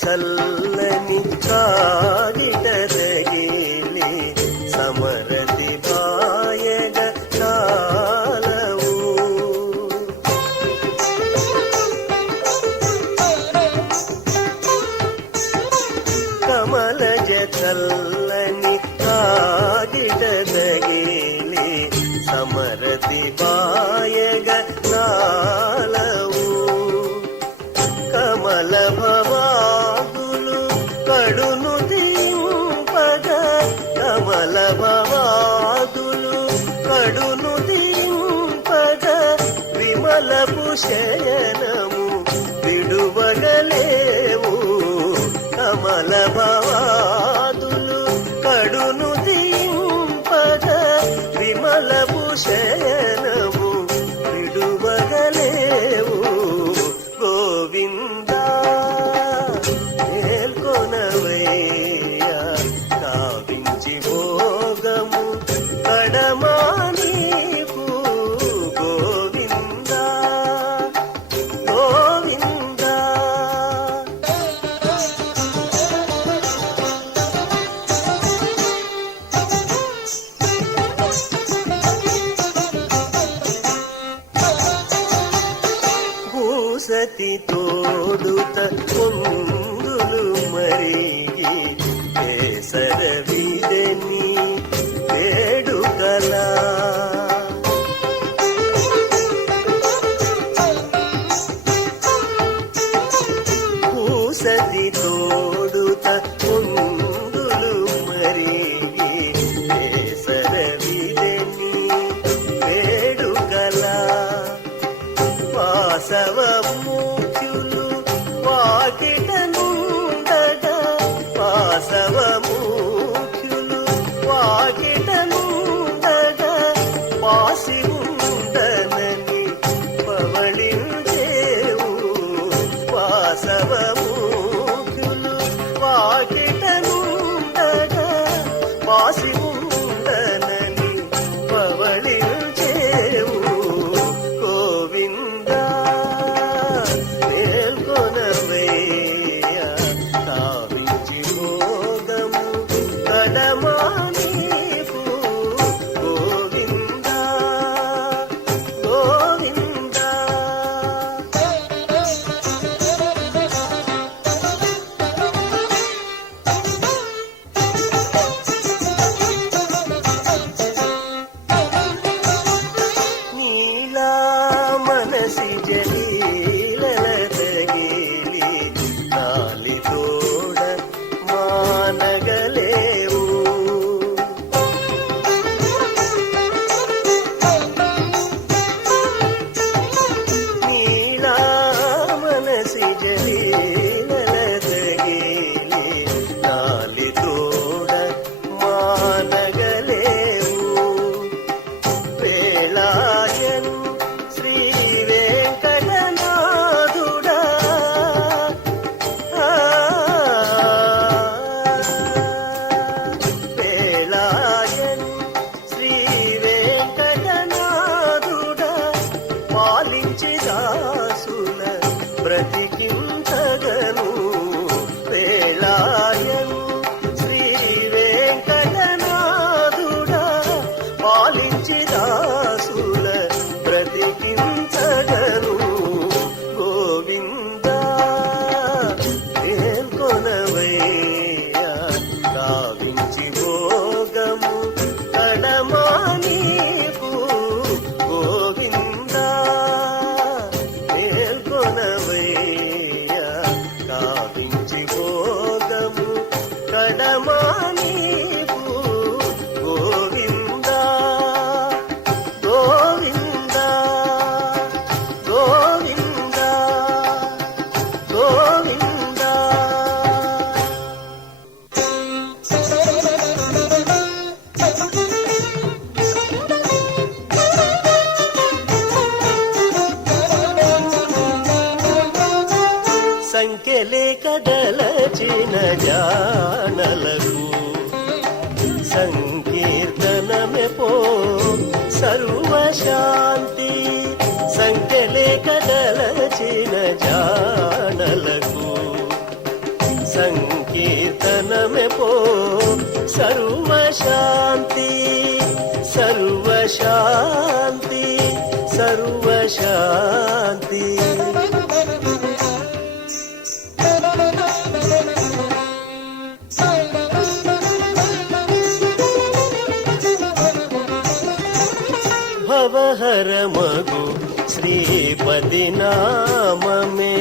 చల్లని కాగిట తగిలి సమరతి బాయగ కాలవు కమలజ చల్లని కాగిట తగిలి సమరతి బాయగ కాలవు కమల భవాదులు కడును దింపగ కమల భవాదులు కడును దింపగ విమలపు శయనము విడువగలేవు కమల భవాదులు కడును దింపగ విమలపు శయనము విడువగలేవు గోవిందా మేల్కొనవయ్యా కావించి భోగము కడమా నీకు గోవిందా గోవిందా భూసతి తోడుత పొందులు మరిగి కేసర విదని వేడుకలా భూసతి తోడుత పొందులు మరిగి కేసర విదని వేడుకలా వాసవమూర్తులు వాకిటనుండగ వాసవమూర్తులు వాకిటనుండగ వాసి ఉండనని పవళించేవు వాసవమూర్తులు వాకిటనుండగ వాసి ఉండనని పవళించేవు గోవిందా మేల్కొనవయ్యా కావించి భోగము కడమా నీకు గోవిందా గోవిందా నీలా మనసి జలీలల తగిలి నాలి తోడ మానగలేవు నీలా మనసి జలీలల తగిలి నాలి తోడ మానగలేవు వేళాయన్ శ్రీ వెంకటనాథుడా వేళాయన్ శ్రీ వెంకటనాథుడా పాలించి దాసుల బ్రతికించగను వేళాయన్ శ్రీ వెంకటనాథుడా పాలించి దాసుల బ్రతికించగను గోవిందా మేల్కొనవయ్యా కావించి భోగము కడమా నీకు గోవిందా మేల్కొనవయ్యా కావించి భోగము కడమా నీకు గోవిందా గోవిందా గోవిందా గోవిందా సంఖ్యలే కదలచిన జానలకు సంకీర్తనమే పో సర్వశాంతి సంఖ్యలే కదలచిన జానలకు సర్వశాంతి. భవహరమగు శ్రీపతి నామమే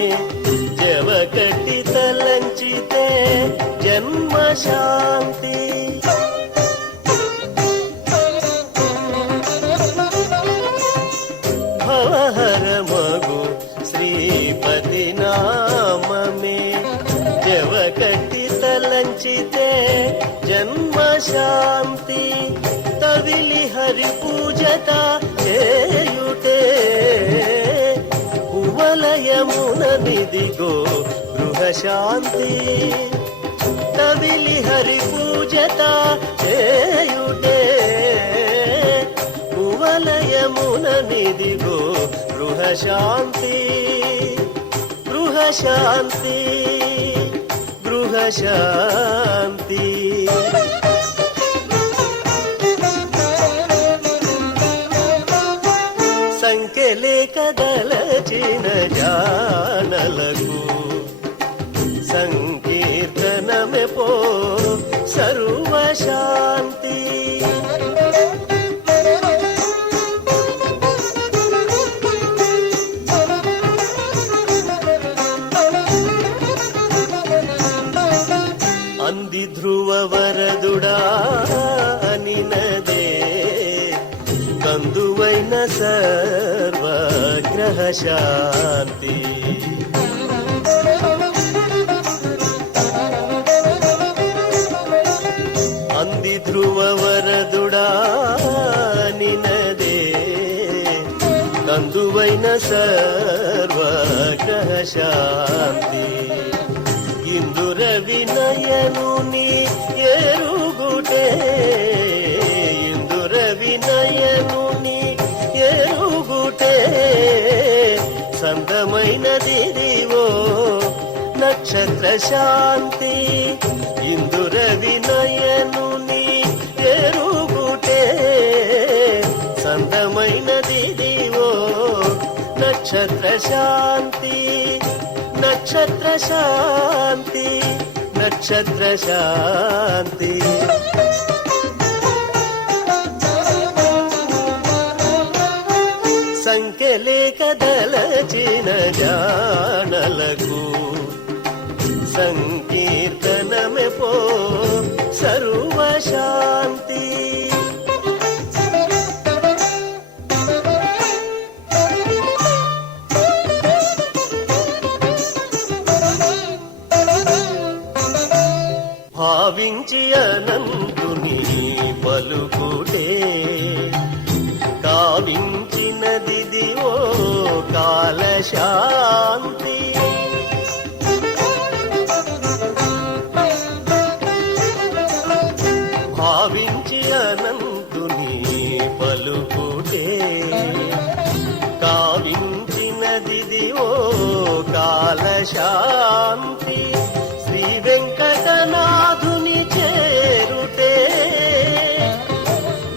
జవకటి తలంచితే జన్మ శాంతి. భవహరమగు శ్రీపతి నామమే జవకటి తలంచితే జన్మ శాంతి. తవిలి హరి పూజత చేయుటే కువలయమున నిదిగో గృహశాంతి. తవిలి హరి పూజత చేయుటే కువలయమున నిదిగో గృహశాంతి. గృహశాంతి గృహశాంతి. సంఖ్యలే కదలచిన జానలకు సంకీర్తనమే పో సర్వశాంతి. అంది ధ్రువ వరదుడా అనినదే కందువైన సర్వగ్రహ శాంతి. అంది ధ్రువ వరదుడా నినదే కందువైన సర్వగ్రహ శాంతి. ఇందుర వినయనుని ఎరుగుటే ఇందుర వినయనుని ఎరుగుటే సందమైనదిదివో నక్షత్ర శాంతి. ఇందుర వినయనుని ఎరుగుటే సందమైనదిదివో నక్షత్ర శాంతి. నక్షత్ర శాంతి నక్షత్ర శాంతి. సంఖ్యలే కదలచిన జానలకు సంకీర్తనమే పో సర్వశాంతి. భావించి అనంతుని పలుకుటే కావించినదిదివో కాలశాంతి. భావించి అనంతుని పలుకుటే కావించినదిదివో కాలశాంతి. శ్రీ వెంకటనాథుని చేరుటే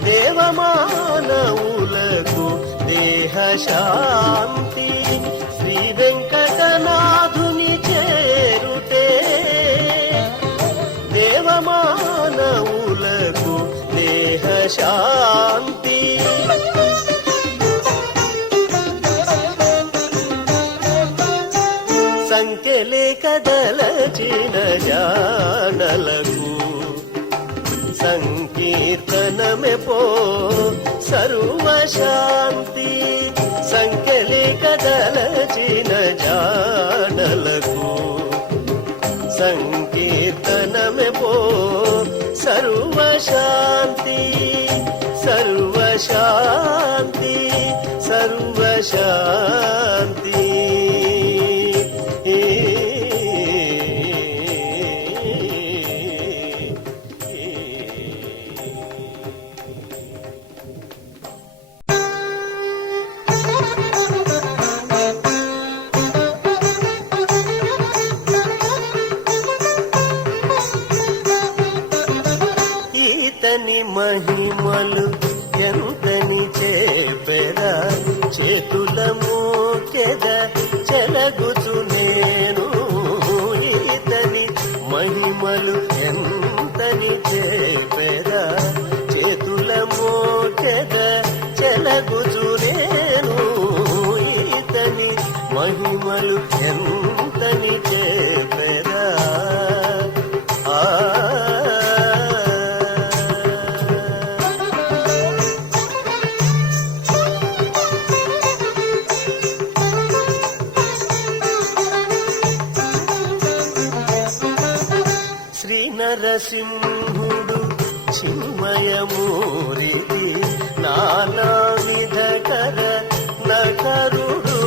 దేవమానవులకు దేహ శాంతి. శ్రీ వెంకటనాథుని చేరుటే దేవమానవులకు దేహ శాంతి. సంఖ్యలే కదలచిన జానలకు సంకీర్తనమే పో సర్వశాంతి. సంఖ్యలే కదలచిన జానలకు సంకీర్తనమే పో సర్వశాంతి. సర్వశాంతి సర్వశాంతి. మహిమలు ఎంతని చేపెదా మహిమలు ఎంతని చేపెదా శ్రీ నరసింహుడు చిన్మయమూరితి నానా విధకర నకరుడు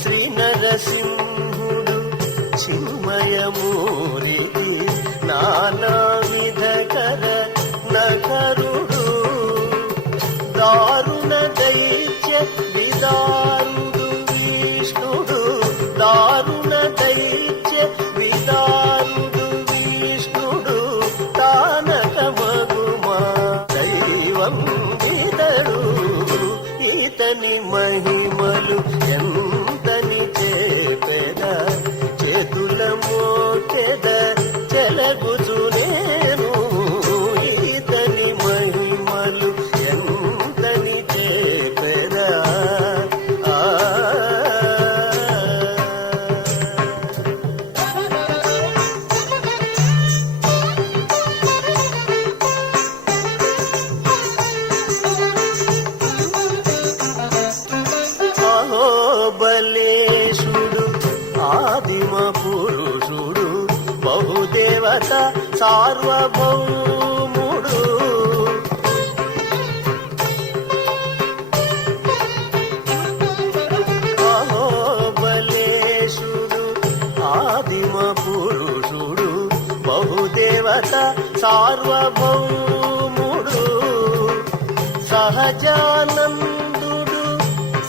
శ్రీ నరసింహుడు చిన్మయమూరితి నానా విధకర నకరుడు దారుణ దైత్య విదారుడు విష్ణుడు దారుణ దైత్య విదారుడు విష్ణుడు తానక మగుమా దైవం విదడు ఈతని మహిమలు ఎంతని చేపెద చేతుల మోచెద చెలగుచు నేను ఈతని మహిమలు ఎంతని చేపెదా బలేశుడు ఆదిమ పురుషుడు బహుదేవత సార్వభౌముడు బలేశుడు ఆదిమ పురుషుడు బహుదేవత సార్వభౌముడు సహజానందుడు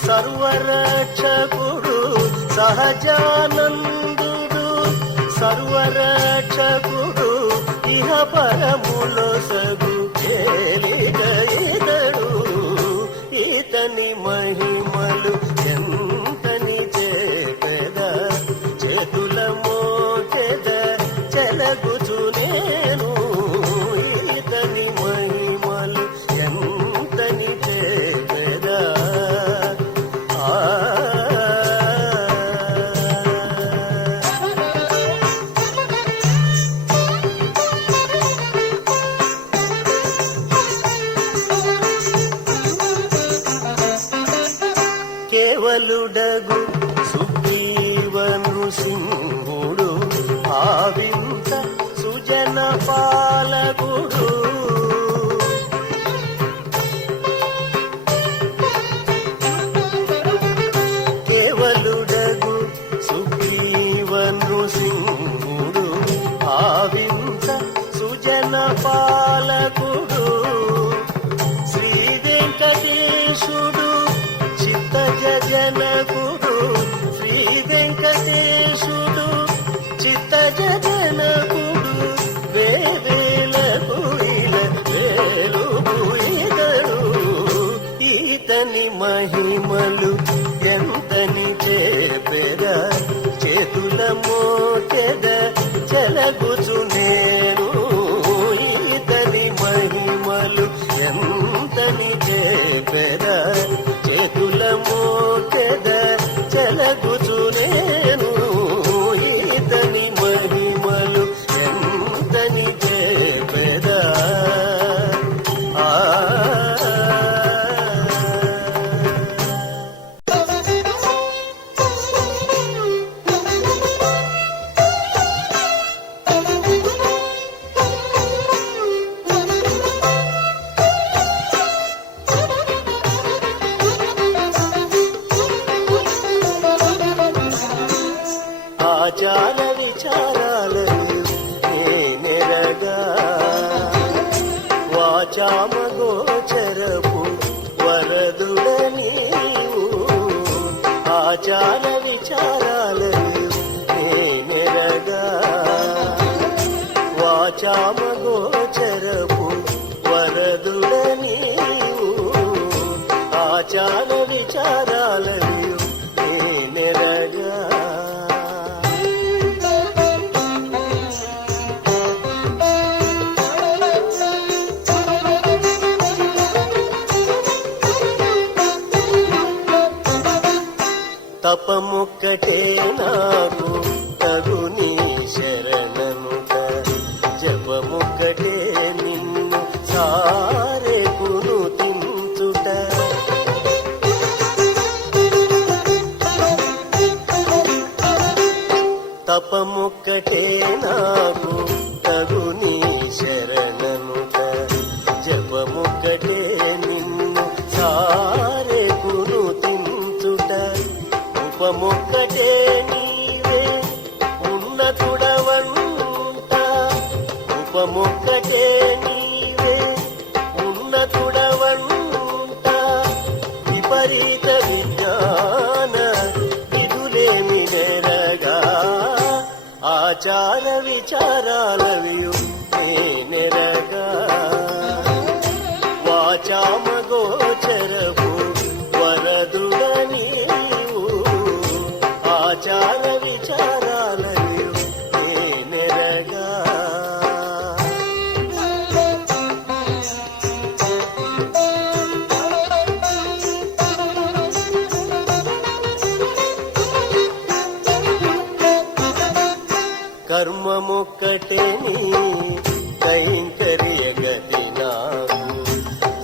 సర్వరక్షకుడు సహజానందుడు సర్వరక్షకుడు ఇహ పరములో సగు చేలిగైదడు ఈతని మహిమలు ఎంతని చేపెద చేతుల మోచెద చెలగుచు నేను ఈతని మహిమలు ఎంతని చేపెదా కేవలుడగు సుగ్రీవను సింహుడు భావింత సుజన పాలకుడు కేవలుడగు సుగ్రీవను సింహుడు భావింత సుజన పాలకుడు శ్రీ వెంకటేశుడు జనకుడు శ్రీ వెంకటేశుడు చిత్తజనకుడు వేలకు వేలుగడు ఈతని మహిమలు ఎంతని చేపెద చేతుల మోచెద చెలగుచు నేను ఈతని మహిమలు ఎంతని చేపెద చేతుల మోచెద చెలగుచు నేను ఈతని మహిమలు ఎంతని చేపెదా ఆచార విచారాలను నేనెరగా వాచామగోచరపు వరదుడ నీవు ఆచార విచారాలను నేనెరగా వాచామగోచరపు వరదుడ నీవు ఆచార విచారాలను నేనెరగా తపముక్కటే నాకు తగుని శరణనుట, జపముక్కటే నిన్ను సారెకును తించుట. తపముక్కటే నాకు తగుని శరణనుట, జపముక్కటే నిన్ను సారెకును తించుట. ఉపముక్కటే నీవే ఉన్నతుడవంట, ఉపముక్కటే నీవే ఉన్నతుడవంట. విపరీత విజ్ఞాన విధులేమి నెరగా, ఆచార విచారాలవియు నెరగా. వాచామగోచరపు వరదుడ నీవు, ఆచార విచారాలవియు నెరగా. కర్మముక్కటే నీ కైంకర్య గతి నాకు,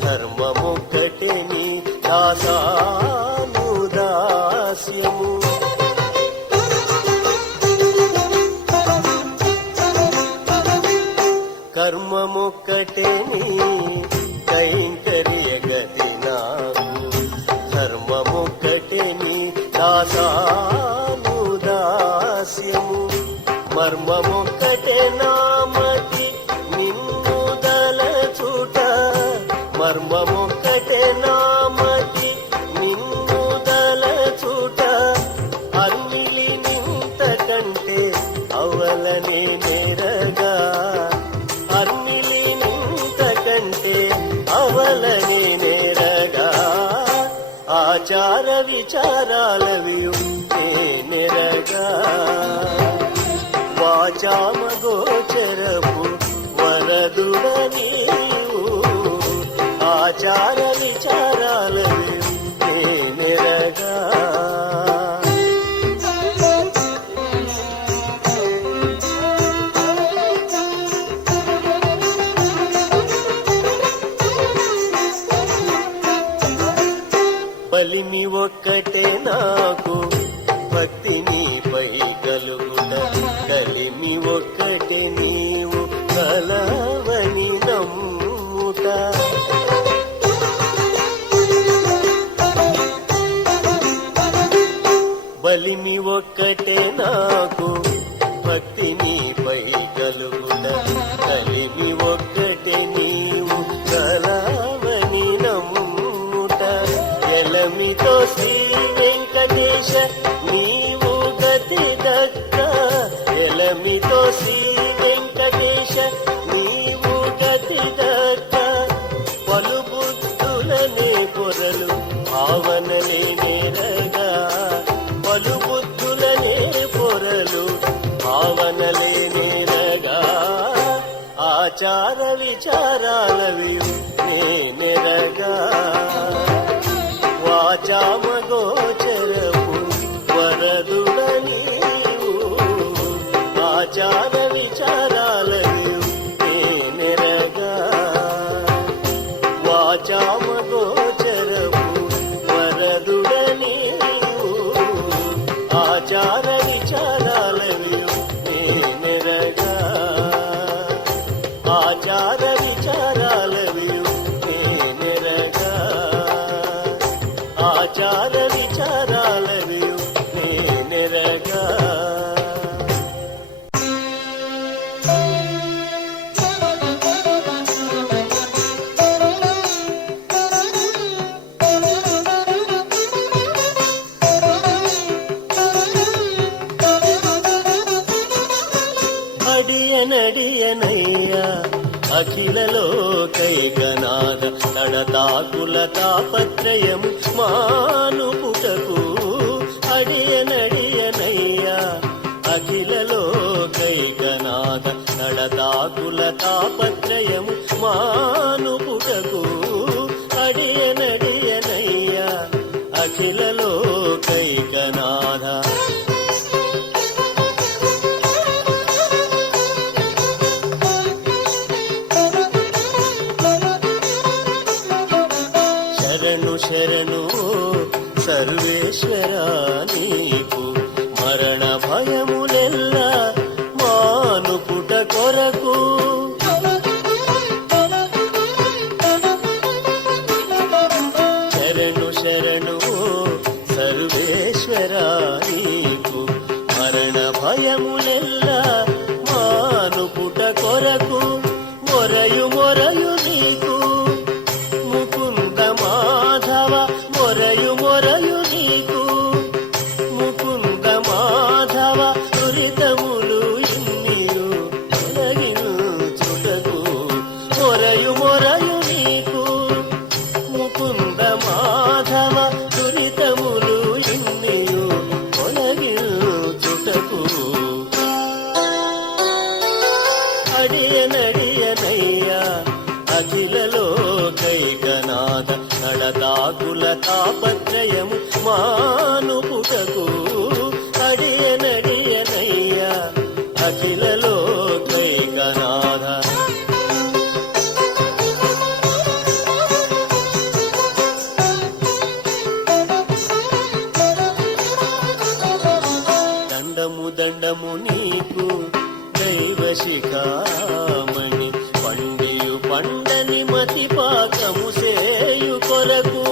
ధర్మముక్కటే నీ దాసానుదాస్యము. కర్మముక్కటే నీ కైంకర్య గతి నాకు, ధర్మముక్కటే నీ దాసానుదాస్యము. మర్మముక్కటే నామతి నిన్ను దలచుట, మర్మముక్కటే నామతి నిన్ను దలచుట. అన్నిలి నింత కంటే అవలనే నెరగా, అన్నిలి నింత కంటే అవలనే నెరగా. ఆచార విచారాలవియు నెరగా. వాచామగోచరపు వరదుడ నీవు, ఆచార విచారాలవియు నెరగా. బలిమి ఒక్కటే నాకు భక్తి నీపై కలుగుట, కలిమి ఒక్కటే నీవు కలవని నమ్ముట. బలిమి ఒక్కటే నాకు భక్తి నీపై కలుగుట, కలిమి ఒక్కటే నీవు కలవని నమ్ముట. ఎలమితో శ్రీ వెంకటేశ నీవు గతి దక్క, ఎలమితో శ్రీ వెంకటేశ నీవు గతి దక్క. పలుబుద్ధులనే పొరలు భావనలే నెరగా, పలుబుద్ధులనే పొరలు భావనలే నెరగా. ఆచార విచారాలవియు నెరగా. వాచామగోచరపు వరదుడ నీవు, ఆచార విచారాలవియు నెరగా. వాచామగోచరపు వరదుడ నీవు, ఆచార విచారాలవియు నెరగా. ఆచార విచారాలవియు నెరగా. ఆచార విచారాలవియు నెరగా. అడియనడియనయ్యా అఖిలలోకైకనాథ, తడతాకుల తాపత్రయం మానుపుటకు. అడియనడియనయ్యా అఖిలలోకైకనాథ, తడతాకుల తాపత్రయం మానుపుటకు. అడియనడియనయ్యా అఖిలలోకైకనాథ, శరణు సర్వేశ్వర నీకు మరణ భయములెల్ల మానుపుట కొరకు శరణు శరణు సర్వేశ్వర నీకు మరణ భయములెల్ల మానుపుట కొరకు మొరయు మొరయు నీకు ముకుంద మాధవ మొరయు మొరయు నీకు ముకుంద మాధవ దురితములు ఇన్నియు తొలగించుటకు మొరయు మొరయు నీకు ముకుంద మాధవ దురితములు ఇన్నియు తొలగించుటకు అడియనడియనయ్యా అఖిలలో కైకనాథ నడతాకుల తాపత్రయము మానుపుటకు అడియనడియనయ్యా అఖిలలో కైకనాథ దండము దండము నీకు దైవ శిఖామణి పండియు పండని మతి పాకము సేయు కొరకు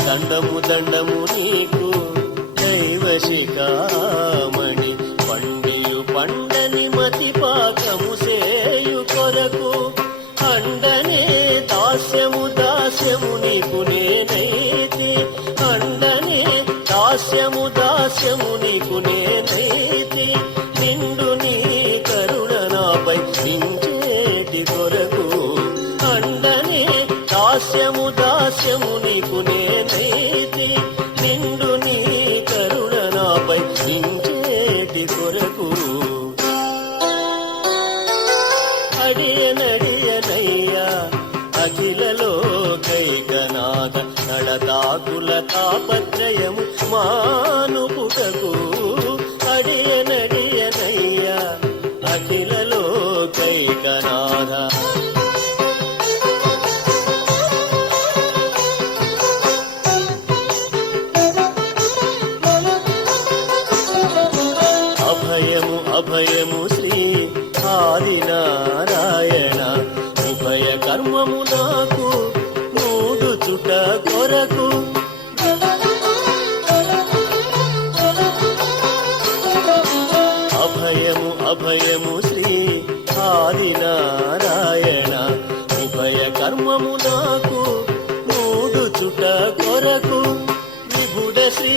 దండము దండము నీకు దైవ శిఖామణి పండియు పండని మతి పాకము సేయు కొరకు అండనే దాస్యము దాస్యము నీకు నేనైతి అండనే దాస్యము దాస్యము నీకు నేనైతి నిండు నీ కరుణ నాపై నించేటి కొరకు అండనే దాస్యము దాస్యము నీకు నేనైతి నిండు నీ కరుణ నాపై నించేటి కొరకు అడియనడియనయ్యా అఖిలలో కైకనాథ నడతాకుల తాపత్రయము మానుపుటకు అడియనడియనయ్యా అఖిలలో కైకనాథ అభయము అభయము శ్రీ ఆదినారాయణ ఉభయ కర్మము నాకు మూడుచుట కొరకు అభయము అభయము శ్రీ ఆదినారాయణ ఉభయ కర్మము నాకు మూడుచుట కొరకు విభుడ శ్రీ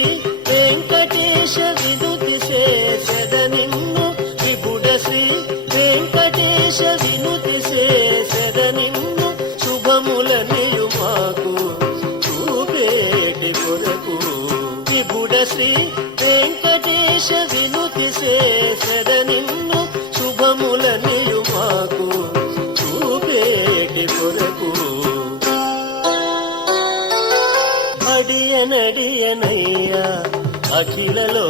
వెంకటేశ వినుతి చేసెద నిన్ను విభుడ శ్రీ వెంకటేశ వినుతి చేసెద నిన్ను శుభములనియు మాకు చూపేటి కొరకు విభుడ శ్రీ వెంకటేశ వినుతి చేసెద నిన్ను శుభములనియు మాకు చూపేటి కొరకు అడియనడియనయ్యా అఖిలలో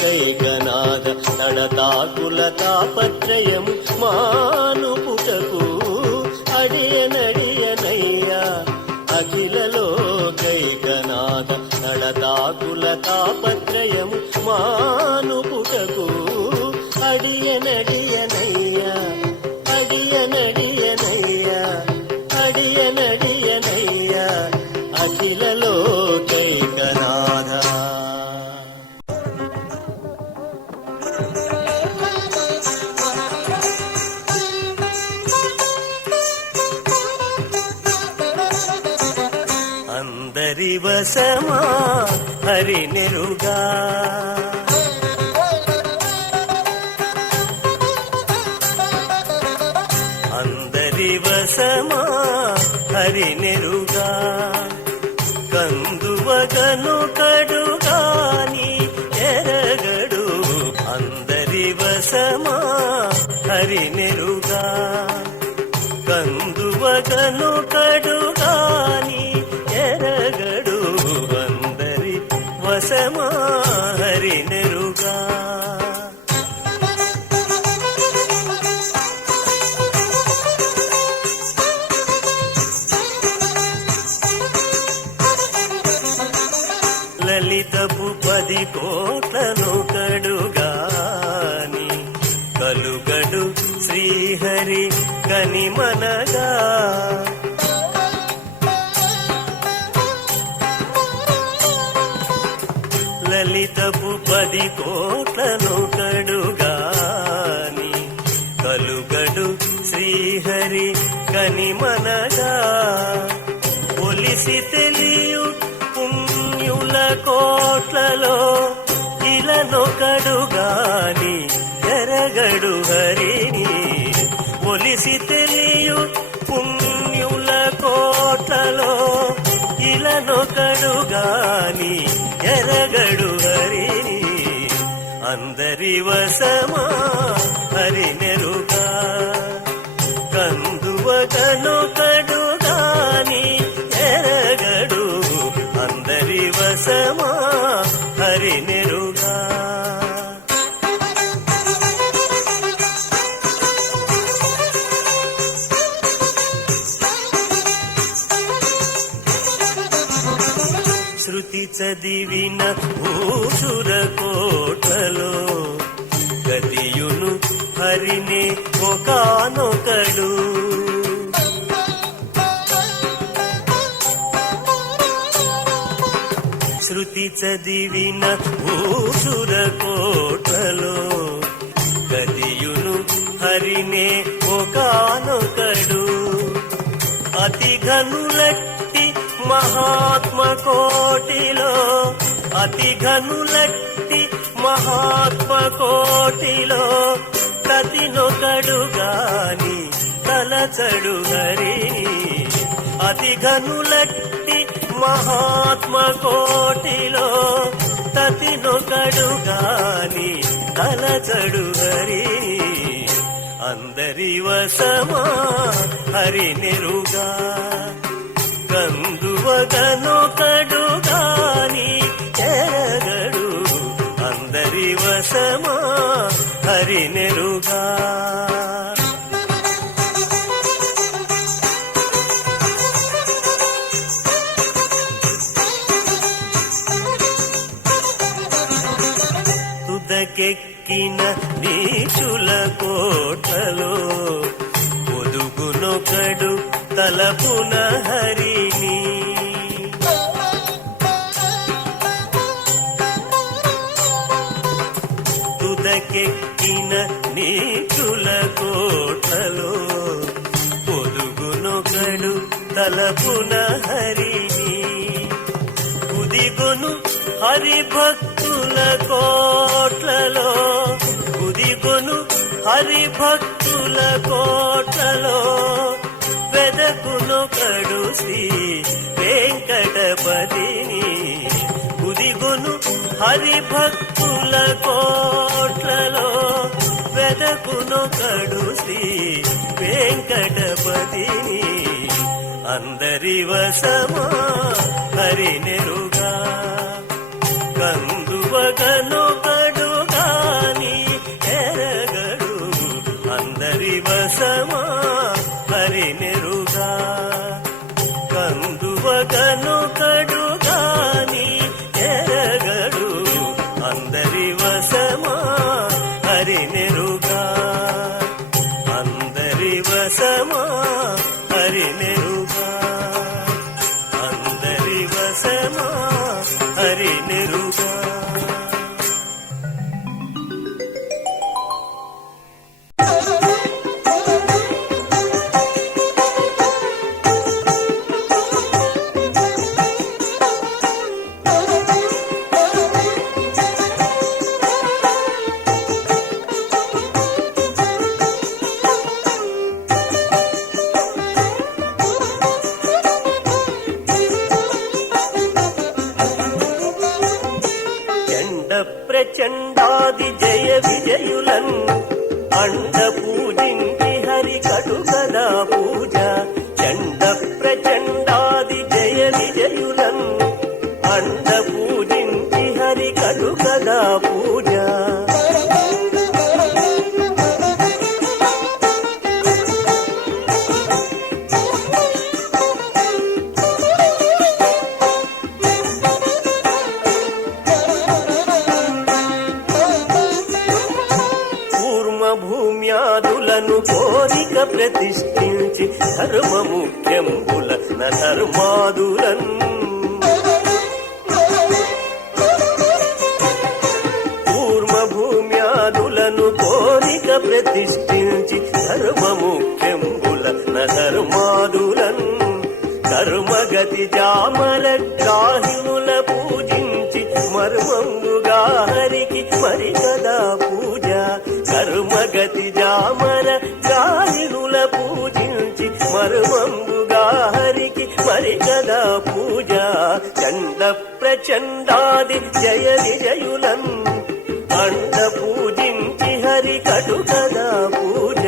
కైకనాథ నడతాకుల తాపత్రయము మానుపుటకు అడియనడియనయ్యా అఖిలలో కైకనాథ నడతాకుల తాపత్రయము మానుపుటకు అడియనడియనయ్యా అడియనడియనయ్యా అడియనడియనయ్యా అఖిలలో కైకనాథ అందరి వశమా హరి నెరుగా అందరి వశమా హరి నెరుగా కందువగను కడుగాని ఎరగడు అందరి వశమా హరి నెరుగా కందువగను కడుగాని ఎరగడు అందరి వశమా హరి నెరుగా కలుగడు శ్రీహరి కనిమనగా లలితపు 10 కోట్లను కడుగాని కలుగడు శ్రీహరి కనిమనగా ఒలిసి తెలియు పుణ్యుల కోట్లలో ఇలనొకడుగాని ఎరగడు హరిని ఒలిసి తెలియు పుణ్యుల కోట్లలో ఇలనొకడుగాని ఎరగడు హరిని అందరి వశమా హరినెరుగా కందువగనొకడుగాని ఎరగడు అందరి వశమా హరినెరుగా శృతి చదివిన భూసుర కోటలో గతియును హరినే ఒకానొకడు శృతి చదివిన భూసుర కోటలో గతియును హరినే ఒకానొకడు అతి ఘనులట్టి మహాత్మ కోటిలో అతి ఘనులట్టి మహాత్మ కోటిలో ప్రతినొకడుగాని తలచడు హరిని అతి ఘనులట్టి మహాత్మ కోటిలో ప్రతినొకడుగాని తలచడు హరిని అందరి వశమా హరినెరుగా కందువగనొకడుగాని ఎరగడు అందరి వశమా హరినెరుగా తుదకెక్కిన నీచుల కోటలో ఒదుగునొకడు తలపున హరిని తుదకెక్కిన నీచుల కోటలో ఒదుగునొకడు తలపున హరిని కుదిగొను హరిభక్తుల కోట్లలో కుదిగొను హరిభక్తుల కోట్లలో వెదకునొకడు శ్రీ వెంకటపతిని కుదిగొను హరిభక్తుల కోట్లలో వెదకునొకడు శ్రీ వెంకటపతిని అందరి వశమా హరినెరుగా కందువగనొకడుగాని ఎరగడు అందరి వశమా హరినెరుగా కందువగనొకడుగాని ఎరగడు అందరి వశమా హరినెరుగా అందరి వశమా హరినెరుగా అందరి వశమా హరినెరుగా ప్రచండాది జయ విజయులన్ అండ పూజించి హరి కడు కదా పూజ చండ ప్రచండాది జయ విజయులన్ అండ పూజించి హరి కడు కదా పూజ భూమ్యా భూమ్యాదులను కోరిక ప్రతిష్ఠించి ధర్మ ముఖ్యంబుల ధర్మాదులన్ భూమ్యాదులను కోరిక ప్రతిష్ఠించి ధర్మ ముఖ్యంబుల ధర్మాదులన్ కర్మగతి జామల గ్రాహిణుల పూజించి మర్మంబుగా హరికి మరి కదా పూజ కర్మగతి జామల గ్రాహిణుల పూజించి మర్మంబుగా హరికి మరి కదా పూజ చండ ప్రచండాది జయ విజయులన్ అండ పూజించి హరి కటు కదా పూజ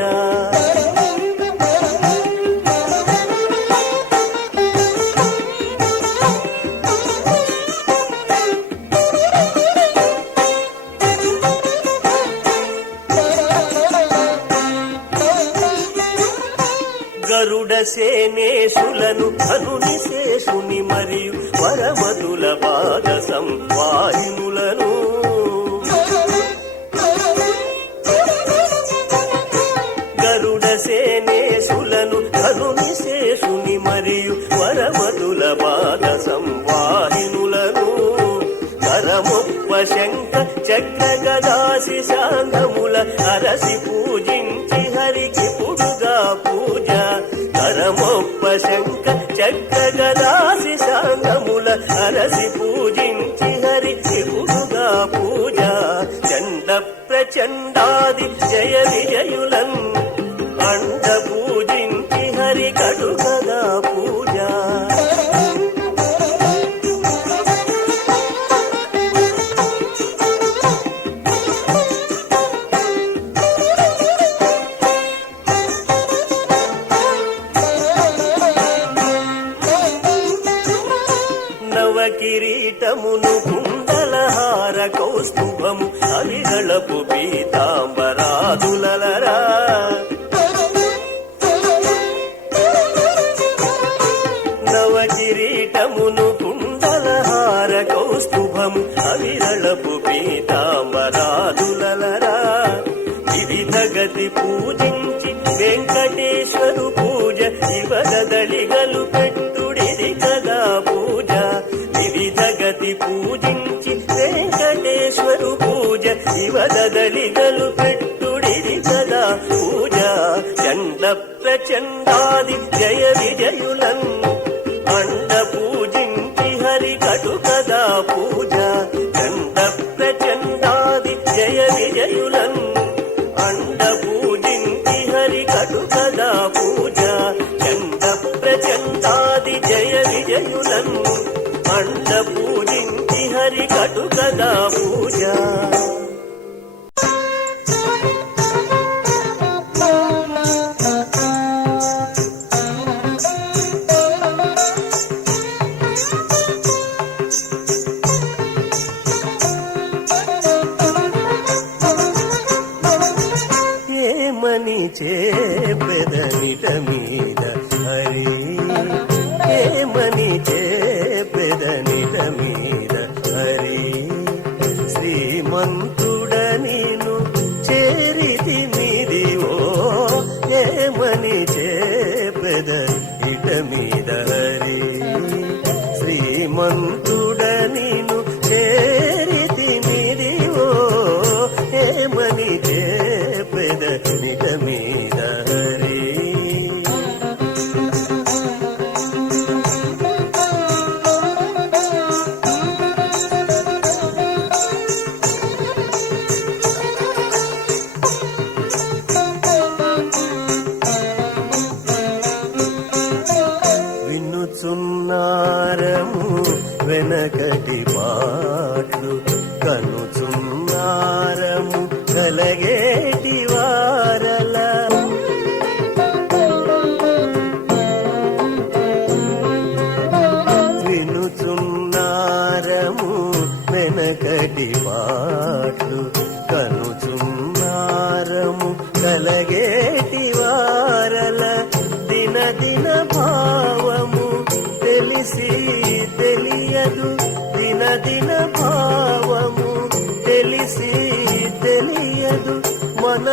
గరుడ సేనేశులను ధనుని శేషుని మరియు వరమతుల పాద సంవాహినులను గరుడ సేనేశులను ధనుని శేషుని మరియు వరమతుల పాద సంవాహినులను కరముప్ప శంఖ చక్ర గదాసి శాంతముల అరసి పూజించి హరికి పుడుగా పూజ కరముప్ప శంఖ చక్ర గదాసి శాంతముల అరసి పూజించి హరికి పుడుగా పూజ చండ ప్రచండాది జయ విజయులన్ అండ పూజించి హరి కడు కదా పూజ కిరీటమును కుండలహార కౌస్తుభము అవిగళపు పీతాంబరాదులరా నవ కిరీటమును కుండలహార కౌస్తుభము అవిరళపు పీతాంబరాదులరా వివిధ గతి పూజించి వెంకటేశ్వరు పూజ ఇవదలిగలు పెట్టుడిది కదా పూజ వివిధ గతి పూజించి వెంకటేశ్వరు పూజ ఇవదలిగలు పెట్టుడిది కదా పూజ చండ ప్రచండాది జయ విజయులన్ అండ పూజించి హరి కటు కదా పూజ చండ ప్రచండాది జయ విజయులన్ అండ పూజించి హరి కటు కదా పూజ చండ ప్రచండాది జయ విజయులన్ అండ పూజించి హరి కటు కదా పూజ చేపెదనిట మీద హరి ఏమని చేపెదనిట మీద హరి శ్రీమంతుడ నీను చేరితి మీదివో ఏమని చేపెదనిట మీద హరి శ్రీమంతుడ నీను చేరితి మీదివో ఏమని చేపెదనిట మీద హరి వినుచున్నారము వెనకటి పాట్లు కనుచున్నారము కలగేటి వారల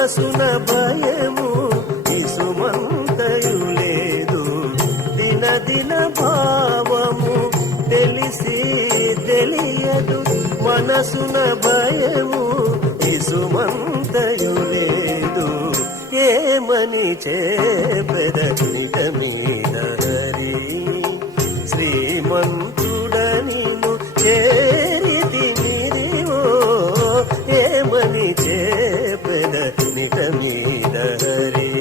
మనసున భయము ఇసుమంతయు లేదు. దిన దిన భావము తెలిసి తెలియదు. మనసున భయము ఇసుమంతయు లేదు. ఏమని చేపెద నిట మీద హరి శ్రీమంతుడనిను చేరితి నిరివో. ఏమని చేపెద నిట మీద హరి.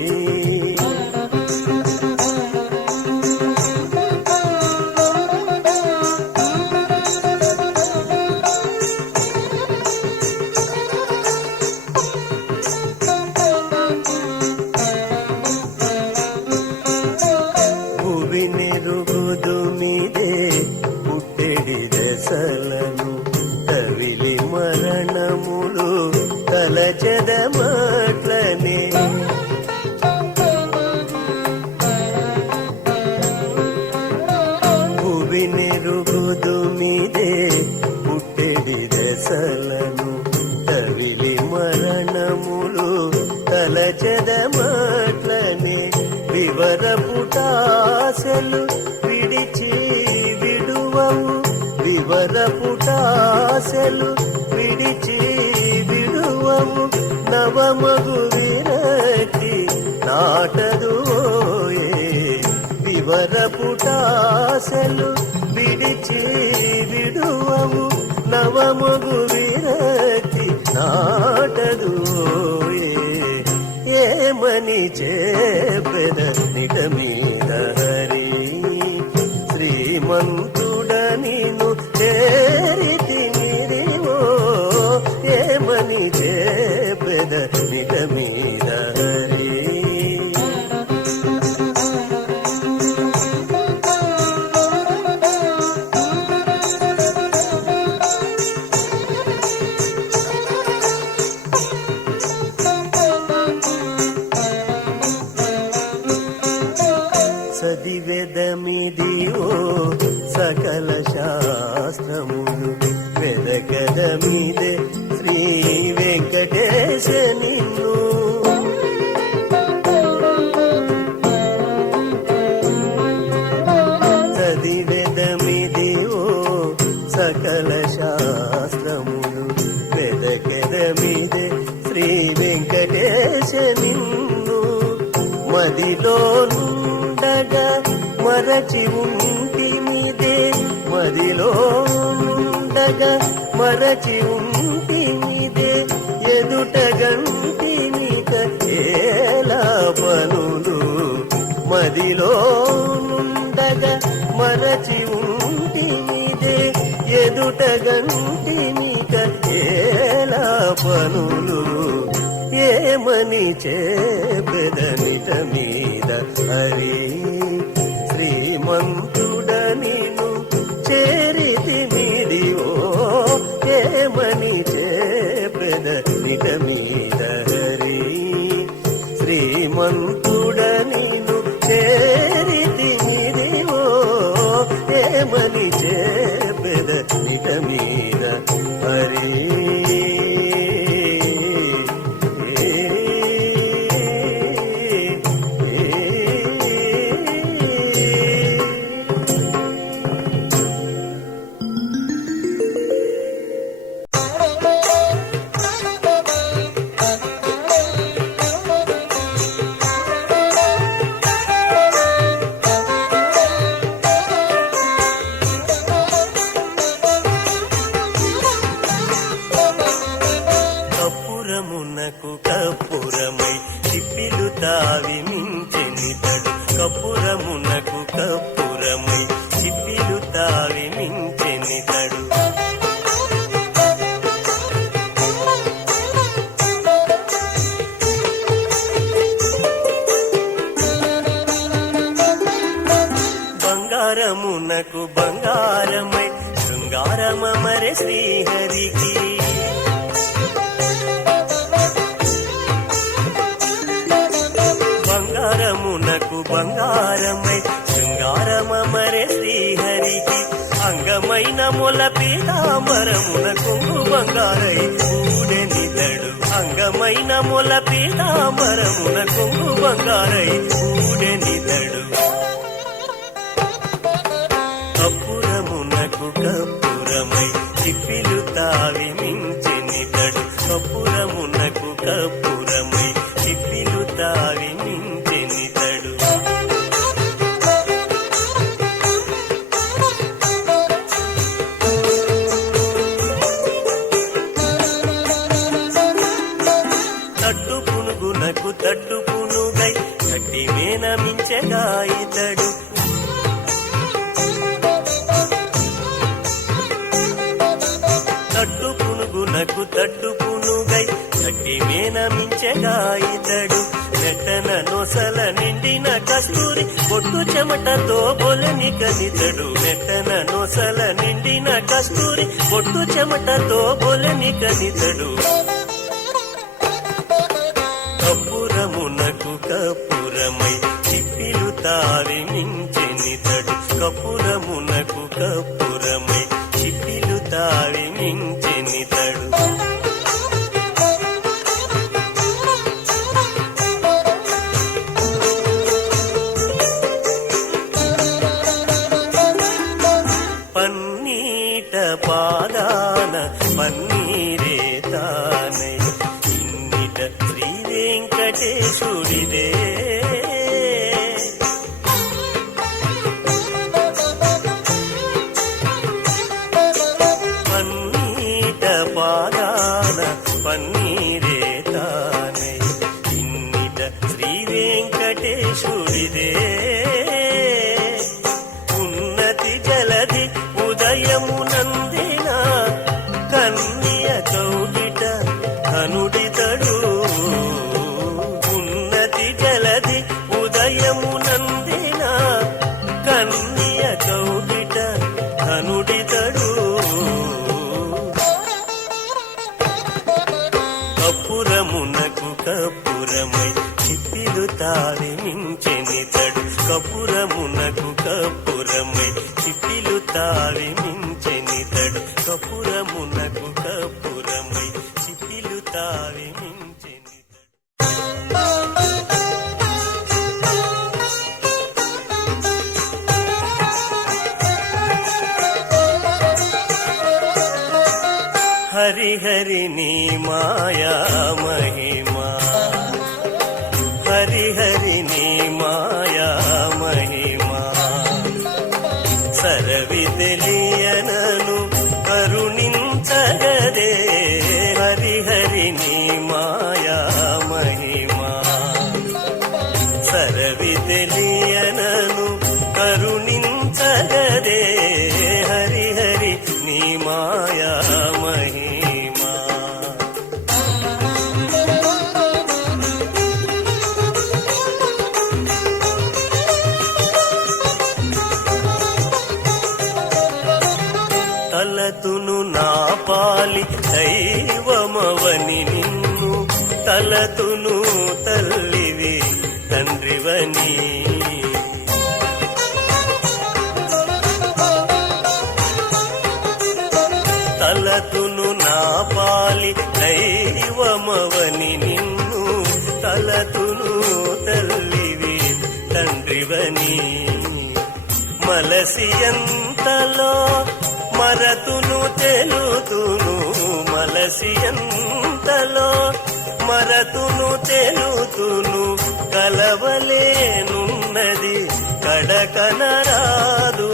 పుట్టెడి దశలను కవిలి మరణములు తలచెదమాట్లనే. భువి నెరుగుదు మీదే పుట్టెడి దశలను కవిలి మరణములు తలచెదమాట్లనే. వివరపుటాశలు విడిచి విడువవు. వివరపుటాశలు విడిచి విడువవు. నవమగు విరక్తి నాటదువోయే. వివరపుటాశలు విడిచి విడువవు. నవమగు విరక్తి నాటదువోయే. ఏమని చేపెద నిట మీద హరి శ్రీమంతుడనిను చేరితి నిరివో. ఏమని చేపెద నిట మీద హరి. చదివెదమిదివో సకల శాస్త్రములు వెదకదమిదే శ్రీ వెంకటేశ నిన్ను. చదివెదమిదివో సకల శాస్త్రములు వెదకదమిదే శ్రీ వెంకటేశ నిన్ను. మదిలోను మరచి ఉంటిమిదే. మదిలో ఉండగా మరచి ఉంటిమిదే. ఎదుట గంటిమిక ఏలా పనులు. మదిలో ఉండగా మరచి ఉంటిమిదే. ఎదుట గంటిమిక ఏలా పనులు. ఏమని చేపెద నిట మీద హరి శ్రీమంతుడనిను చేరితి మీదివో. ఏమని చేపెద నిట మీద హరి శ్రీమంతుడనిను చేరితి మీదివో. ఏమని చేపెద నిట మీద హరి. కప్పురమై చిప్పిలు తావి మించెనితడు. కప్పురమునకు కప్పురమై చిప్పిలు తావి మించెనితడు. బంగారమునకు బంగారమై శృంగారమమరే శ్రీహరికి. బంగారమునకు బంగారమై శృంగారమమరే శ్రీహరికి. అంగమైన మొల పీతాంబరమున కొంగు బంగారై కూడెనితడు. అంగమైన మొల పీతాంబరమున కొంగు బంగారై కూడెనితడు కప్పురమునకు కప్పురమై చిప్పిలు తావి మించెనితడు కప్పురమునకు కప్పురమై చిప్పిలు తావి మించెనితడు తట్టు పునుగునకు తట్టు పునుగై తట్టి మేన మించెగా ఇతడు తట్టు పునుగునకు తట్టు పునుగై తట్టి మేన మించెగా ఇతడు నెట్టన నొసల నిండిన కస్తూరి పొట్టు చెమటతో బొలని కనితడు నెట్టన నొసల నిండిన కస్తూరి పొట్టు చెమటతో బొలని కనితడు కప్పురమునకు కప్పురమై చిప్పిలు తావి మించెనితడు కప్పురమునకు కప్పురమై చిప్పిలు తావి మించెనితడు పన్నీట పాదాన పన్నీరే తానై ఇన్నిట శ్రీ వెంకటేశుడిదే పన్నీట పాదాన పన్నీరే తానై ఇన్నిట శ్రీ వెంకటేశుడిదే ఉన్నతి జలధి ఉదయమునందిన కన్య కౌగిట కనుడితడు ఉన్నతి జలధి ఉదయమునందిన కన్య కౌగిట కనుడితడు కప్పురమునకు కప్పురమై చిప్పిలు తావి మించెనితడు కప్పురమునకు కప్పురమై చిప్పిలు తావి మించెనితడు కప్పురమునకు కప్పురమై చిప్పిలు తావి మించెనితడు హరి హరి నీ మాయా మహిమా హరి హరి నీ మాయా మహిమా సరవి తెలియనను కరుణించగదే హరి హరి నీ మాయా మహిమా సరవి తెలియనను కరుణించగదే హరి హరి నీ మాయా మహిమా తలతును నా పాలి దైవమవని నిన్ను తలతును తల్లివి తండ్రివని తలతును నా పాలి దైవమవని నిన్ను తలతును తల్లివి తండ్రివని మలసియంతలో మరతును తెలుతును మలసియంతలో మరతును తెలుతును కలవలేనున్నది కడకనరాదు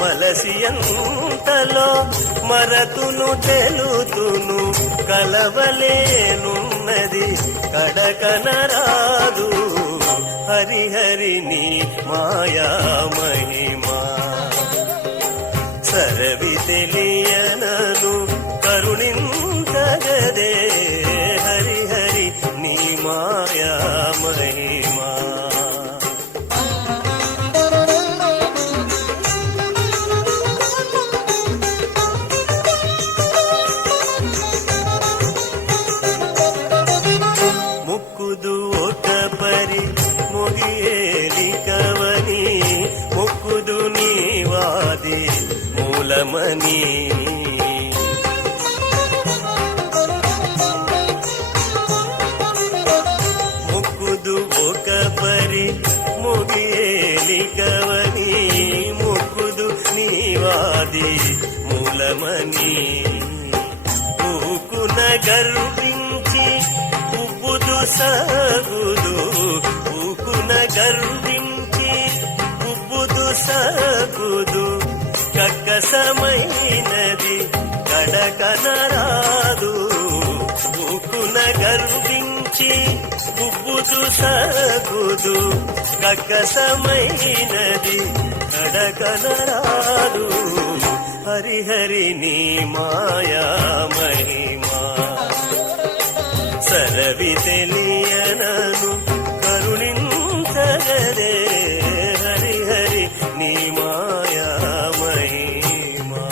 మలసియంతలో మరతును తెలుతును కలవలేనున్నది కడకనరాదు హరి హరి నీ మాయా మహిమా సరవి తెలియనను కరుణించగదే హరి హరి నీ మాయా మహిమా ముక్కుదు ఒక పరి మొగియేలికవని ముక్కుదు నీవాది మూలమని ಹರಿಹರಿ ಮುಗಿಯೇಲಿಕವನಿ ಮುಕ್ಕುದು ನೀವಾದಿ ಮೂಲಮನಿ ఊకున గర్వించి ఉబ్బుదు సాగుదు ఊకున గర్వించి ఉబ్బుదు సాగుదు కక్కసమైనది కడకనరాదు ఊకున గర్వించి ఉబ్బుదు సాగుదు కక్కసమైనది కడకనరాదు హరిహరి నీ మాయా మహిమా సరవి తెలియనను కరుణించగరే హరిహరి నీ మాయా మహిమా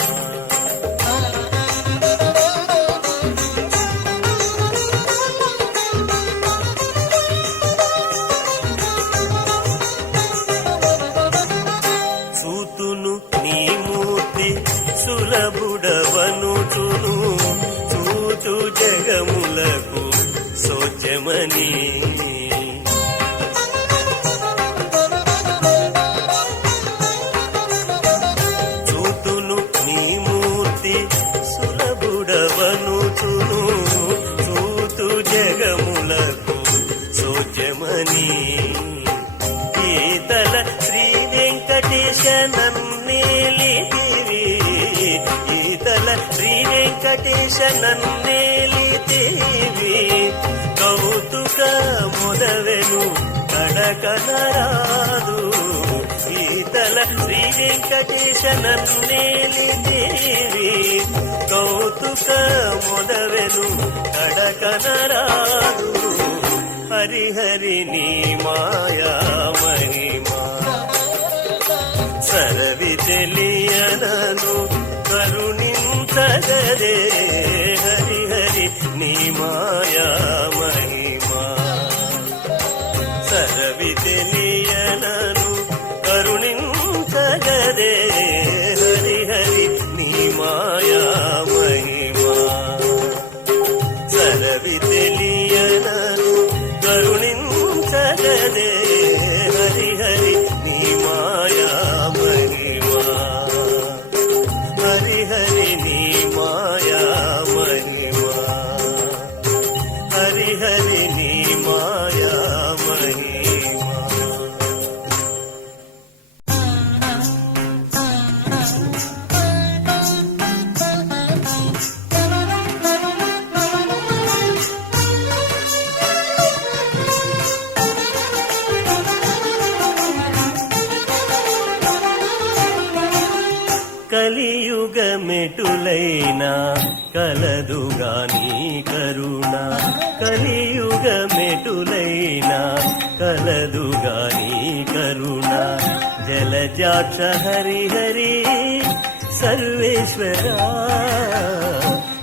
చూతును నీ మూర్తి సులభుడవనుచును చూచు జగములకు సోచమని చూతును నీ మూర్తి సులభుడవనుచును చూచు జగములకు సోచమని ఈతల శ్రీ వెంకటేశ నన్నేలితివి ఈతల శ్రీ వెంకటేశ నన్నేలితివి కౌతుక మొదవెను కడకనరాదు ఈతల శ్రీ వెంకటేశ నన్నేలితివి కౌతుక మొదవెను కడకనరాదు హరిహరి నీ మాయా మహిమా సరవి తెలియనను కరుణించగరే హరిహరి నీ మాయా మహిమా సరవి తెలియనను కరుణించగరే హరిహరి నీ మాయా మహిమా సరవి తెలియనను కరుణించగరే హరిహరి నీ మాయా మహిమా హరిహరి నీ మాయా మహిమా హరిహరి నీ మాయా మహిమా కలియుగమెటులైనా కలదుగాని కరుణ కలియుగమెటులైనా కలదుగాని కరుణ జలజాక్ష హరిహరి సర్వేశ్వర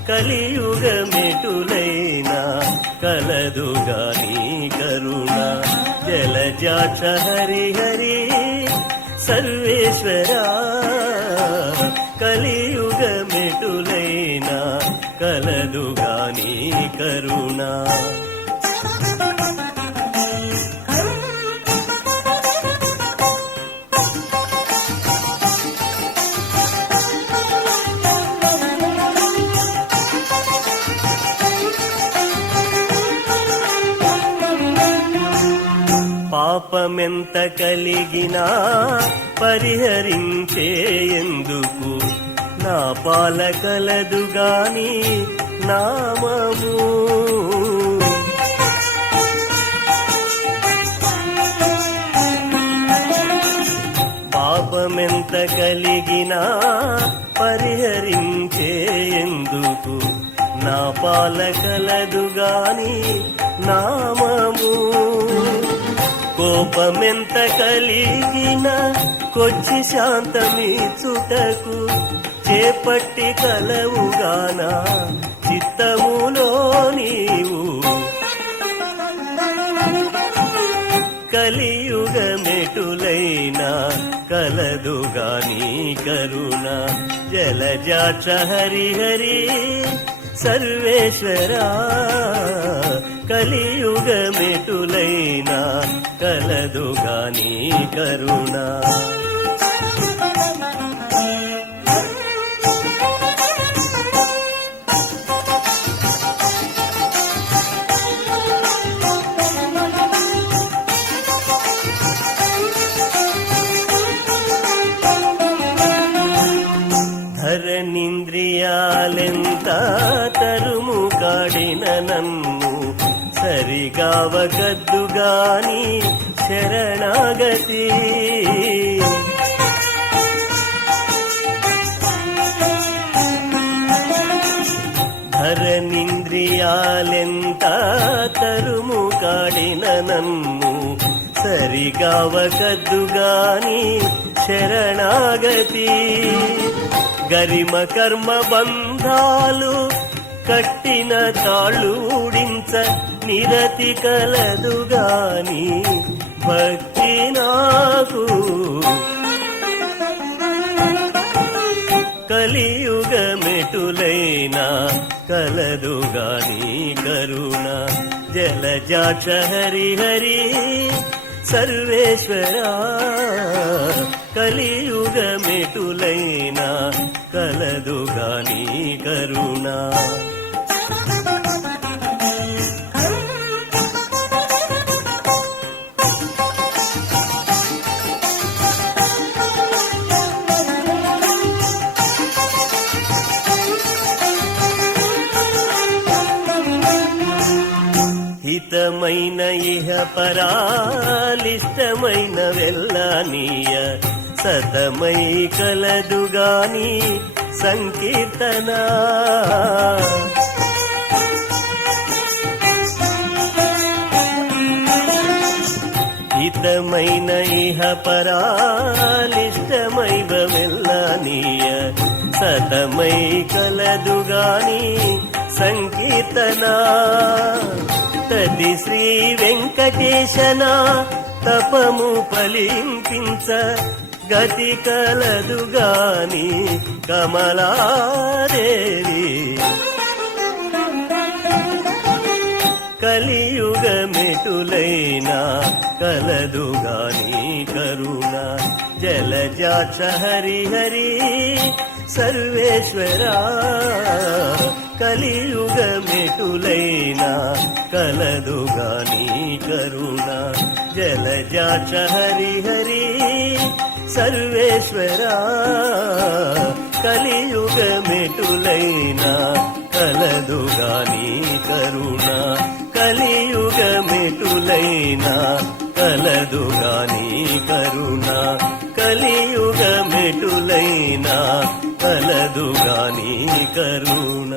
కలియుగమెటులైనా కలదుగాని కరుణ జలజాక్ష హరిహరి సర్వేశ్వరా కలియుగమెటులైనా కలదుగాని కరుణ పాపమెంత కలిగినా పరిహరించేందుకు నా పాల కలదుగాని నామము పాపమెంత కలిగినా పరిహరించేందుకు నా పాల కలదుగాని నామము కోపమెంత కలిగిన కొచ్చి శాంతమిచ్చుటకు చేపట్టి కలవుగానా చిత్తములో నీవు కలియుగమెటులైనా కలదుగాని కరుణ జలజాక్ష హరిహరి సర్వేశ్వరా కలియుగమెటులైనా కలదుగా నీ కరుణ. ధరణింద్రియాలెంత తరుము కాడిన నన్ను సరిగావగద్దుగాని శరణాగతి. ధరణింద్రియాలెంత తరుము కాడిన నన్ను సరిగావగద్దుగాని శరణాగతి. గరిమ కర్మ బంధాలు కట్టిన తాళ్ళు ఊడించ నిరతి కలదుగాని భక్తి నాకు. కలియుగ మెటులైనా కలదుగాని కరుణ. జలజాక్ష హరిహరి సర్వేశ్వరా కలియుగ మెటులైనా కలదుగాని కరుణ. హితమైన ఇహ పరాలిష్టమైన వెళ్ళనీయ సతమై కలదుగాని సంకీర్తన. హితమైన ఇహ పరాలిష్టమైవ వెళ్ళనీయ సతమై కలదుగాని సంకీర్తన. తది శ్రీ వెంకటేశన తపము ఫలింపించ గతి కలదుగాని కమలాదేవి. కలియుగ మెటులైనా కలదుగాని కరుణ. జలజాక్ష హరిహరి సర్వేశ్వరా కలియుగ మెటులైనా కలదుగాని కరుణ. జలజాక్ష హరిహరి సర్వేశ్వరా కలియుగ మెటులైనా కలదుగాని కరుణ. కలియుగ మెటులైనా కలదుగాని కరుణ. కలియుగ మెటులైనా కలదుగాని కరుణ.